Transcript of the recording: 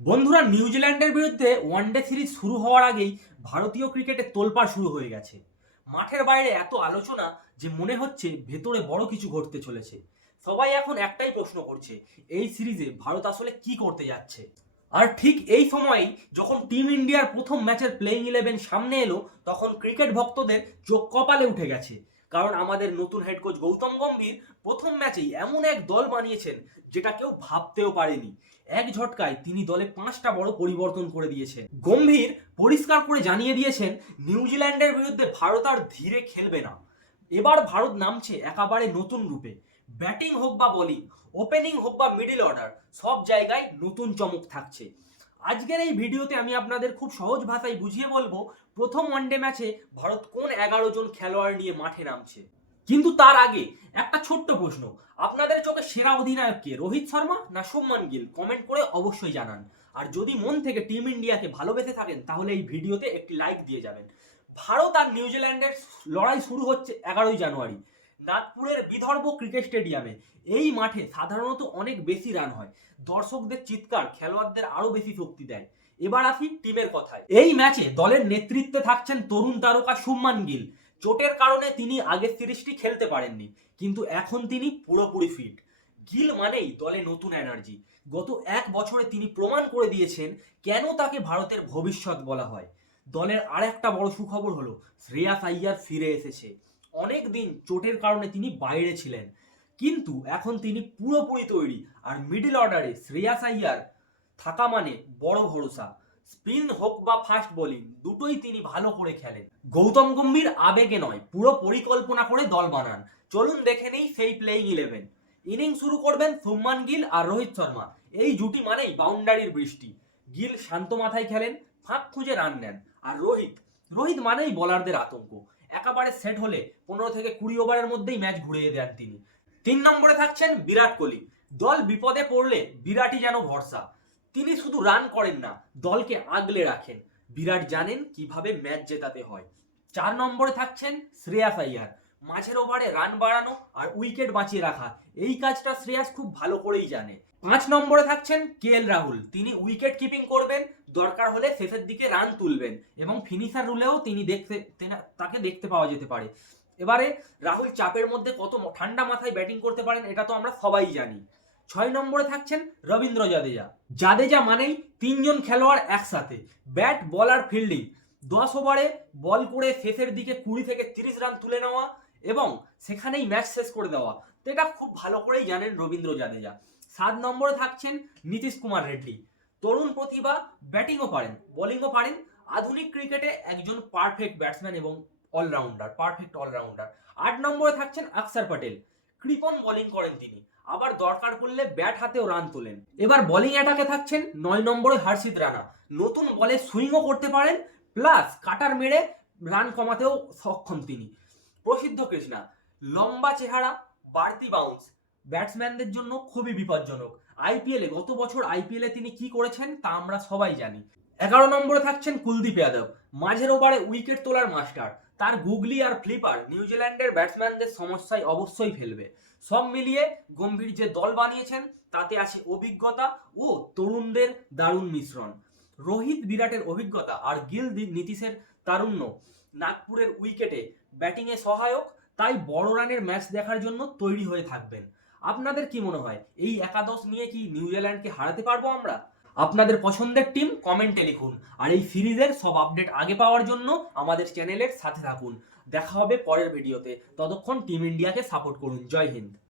বন্ধুরা, নিউজিল্যান্ডের বিরুদ্ধে ওয়ানডে সিরিজ শুরু হওয়ার আগেই ভারতীয় ক্রিকেটে তোলপাড় শুরু হয়ে গেছে। মাঠের বাইরে এত আলোচনা যে মনে হচ্ছে ভেতরে বড় কিছু ঘটতে চলেছে। সবাই এখন একটাই প্রশ্ন করছে, এই সিরিজে ভারত আসলে কি করতে যাচ্ছে। আর ঠিক এই সময়েই যখন টিম ইন্ডিয়ার প্রথম ম্যাচের প্লেইং 11 সামনে এলো, তখন ক্রিকেট ভক্তদের চোখ কপালে উঠে গেছে। কারণ আমাদের নতুন হেড কোচ গৌতম গম্ভীর প্রথম ম্যাচেই এমন এক দল বানিয়েছেন যেটা কেউ ভাবতেও পারেনি। এক ঝটকায় তিনি দলে 5টা বড় পরিবর্তন করে দিয়েছেন। গম্ভীর পরিষ্কার করে জানিয়ে দিয়েছেন, নিউজিল্যান্ডের বিরুদ্ধে ভারত আর ধীরে খেলবে না। এবার ভারত নামছে একেবারে নতুন রূপে। ব্যাটিং হোক বা বোলিং, ওপেনিং হোক বা মিডল অর্ডার, সব জায়গায় নতুন চমক থাকছে। আজকের এই ভিডিওতে আমি আপনাদের খুব সহজ ভাষায় বুঝিয়ে বলবো, প্রথম ওয়ানডে ম্যাচে ভারত কোন 11 জন খেলোয়াড় নিয়ে মাঠে নামছে। কিন্তু তার আগে একটা ছোট্ট প্রশ্ন, আপনাদের চোখে সেরা অধিনায়ক কে, রোহিত শর্মা না শুভমান গিল? কমেন্ট করে অবশ্যই জানান। আর যদি মন থেকে টিম ইন্ডিয়াকে ভালোবেসে থাকেন তাহলে এই ভিডিওতে একটি লাইক দিয়ে যাবেন। ভারত আর নিউজিল্যান্ডের লড়াই শুরু হচ্ছে 11ই জানুয়ারি নাগপুরের বিদর্ভ ক্রিকেট স্টেডিয়ামে। এই মাঠে সাধারণত অনেক বেশি রান হয়, দর্শকদের চিৎকার খেলোয়াড়দের আরো বেশি শক্তি দেয়। এবার আসি টিমের কথায়। এই ম্যাচে দলের নেতৃত্বে থাকছেন তরুণ তারকা শুভমান গিল। চোটের কারণে তিনি আগের সিরিজটি খেলতে পারেননি, কিন্তু এখন তিনি পুরোপুরি ফিট। গিল মানেই দলে নতুন এনার্জি। গত 1 বছরে তিনি প্রমাণ করে দিয়েছেন কেন তাকে ভারতের ভবিষ্যৎ বলা হয়। দলের আর একটা বড় সুখবর হলো, শ্রেয়াস আইয়ার ফিরে এসেছে। অনেক দিন চোটের কারণে তিনি বাইরে ছিলেন, কিন্তু এখন তিনি পুরোপুরি তৈরি। আর মিডল অর্ডারে শ্রেয়াস আইয়ার থাকা মানে বড় ভরসা। স্পিন হোক বা ফাস্ট বোলিং, দুটোই তিনি ভালো করে খেলেন। গৌতম গম্ভীর আবেগে নয়, পুরো পরিকল্পনা করে দল বানান। চলুন দেখে নেই সেই প্লেইং 11। ইনিংস শুরু করবেন শুভমান গিল আর রোহিত শর্মা। এই জুটি মানেই বাউন্ডারির বৃষ্টি। গিল শান্ত মাথায় খেলেন, ফাঁক খুঁজে রান নেন। আর রোহিত রোহিত মানেই বোলারদের আতঙ্ক। একেবারে সেট হলে 15 থেকে 20 ওভারের মধ্যেই ম্যাচ ঘুরিয়ে দেন তিনি। 3 নম্বরে থাকছেন বিরাট কোহলি। দল বিপদে পড়লে বিরাটই যেন ভরসা। তিনি শুধু রান করেন না, দলকে আগলে রাখেন। বিরাট জানেন কিভাবে ম্যাচ জেতাতে হয়। 4 নম্বরে থাকছেন শ্রেয়াস আইয়ার। মাঝের ওভারে রান বাড়ানো আর উইকেট বাঁচিয়ে রাখা, এই কাজটা শ্রেয়াস খুব ভালো করেই জানে। 5 নম্বরে থাকছেন রাহুল। তিনি উইকেট কিপিং করবেন, দরকার হলে শেষের দিকে রান তুলবেন এবং ফিনিশার রুলেও তাকে দেখতে পাওয়া যেতে পারে। এবারে রাহুল চাপের মধ্যে কত ঠান্ডা মাথায় ব্যাটিং করতে পারেন এটা তো আমরা সবাই জানি। 6 নম্বরে থাকছেন রবীন্দ্র জাদেজা। জাদেজা মানেই 3 জন খেলোয়াড় একসাথে, ব্যাট বল আর ফিল্ডিং। 10 ওভারে বল করে শেষের দিকে 20 থেকে 30 রান তুলে নেওয়া এবং সেখানেই ম্যাচ শেষ করে দেওয়া, তো এটা খুব ভালো করেই জানেন রবীন্দ্র জাদেজা। 7 নম্বরে থাকছেন নীতিশ কুমার রেড্ডি। তরুণ প্রতিভা, ব্যাটিংও পারেন, বোলিংও পারেন। আধুনিক ক্রিকেটে একজন পারফেক্ট ব্যাটসম্যান এবং পারফেক্ট অলরাউন্ডার। 8 নম্বরে থাকছেন অক্ষর প্যাটেল। কৃপণ বোলিং করেন তিনি, আবার দরকার পড়লে ব্যাট হাতেও রান তোলেন। এবার বোলিং অ্যাটাকে থাকছেন 9 নম্বরে হর্ষিত রানা। নতুন বলে সুইংও করতে পারেন, প্লাস কাটার মেরে রান কমাতেও সক্ষম তিনি। প্রসিদ্ধ কৃষ্ণা, লম্বা চেহারা, বাড়তি বাউন্স, ব্যাটসম্যানদের জন্য খুবই বিপজ্জনক। গত বছর আইপিএলে তিনি কি করেছেন তা আমরা সবাই জানি। 11 নম্বরে থাকছেন কুলদীপ যাদব। মাঝের ওভারে উইকেট তোলার মাস্টার। তার গুগলি আর ফ্লিপার নিউজিল্যান্ডের ব্যাটসম্যানদের সমস্যায় অবশ্যই ফেলবে। সব মিলিয়ে গম্ভীর যে দল বানিয়েছেন তাতে আছে অভিজ্ঞতা ও তরুণদের দারুণ মিশ্রণ। রোহিত বিরাটের অভিজ্ঞতা আর গিল নীতিশের তারুণ্য নাগপুরের উইকেটে ব্যাটিংয়ে সহায়ক। তাই বড় রানের ম্যাচ দেখার জন্য তৈরি হয়ে থাকবেন। আপনাদের কি মনে হয়, এই একাদশ নিয়ে কি নিউজিল্যান্ডকে হারাতে পারবো আমরা? আপনাদের পছন্দের টিম কমেন্টে লিখুন। আর এই সিরিজের সব আপডেট আগে পাওয়ার জন্য আমাদের চ্যানেলের সাথে থাকুন। দেখা হবে পরের ভিডিওতে। ততক্ষণ টিম ইন্ডিয়াকে সাপোর্ট করুন। জয় হিন্দ।